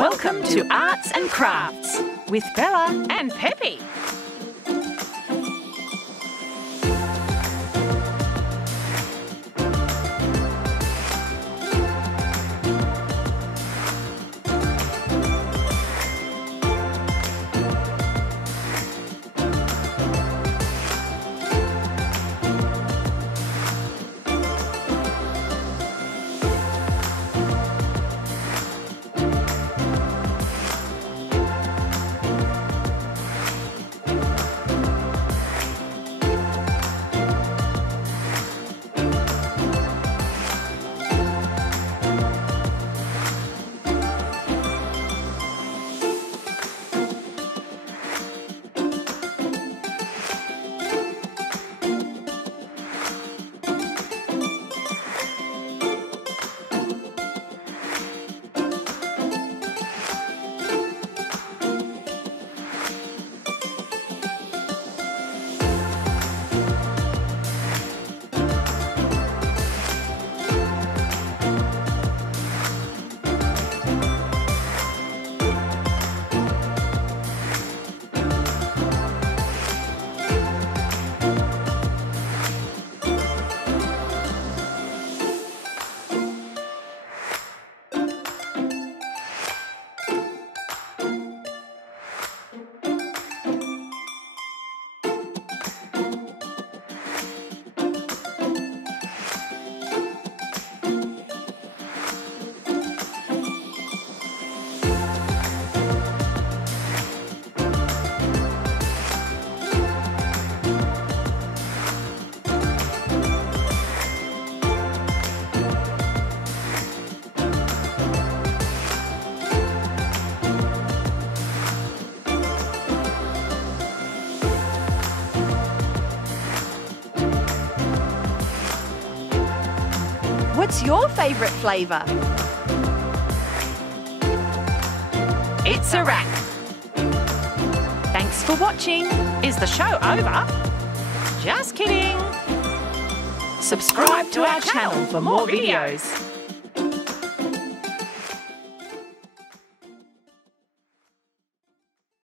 Welcome to Arts and Crafts with Bella and Peppy. What's your favourite flavour? It's a wrap. Thanks for watching. Is the show over? Just kidding. Subscribe to our channel for more videos.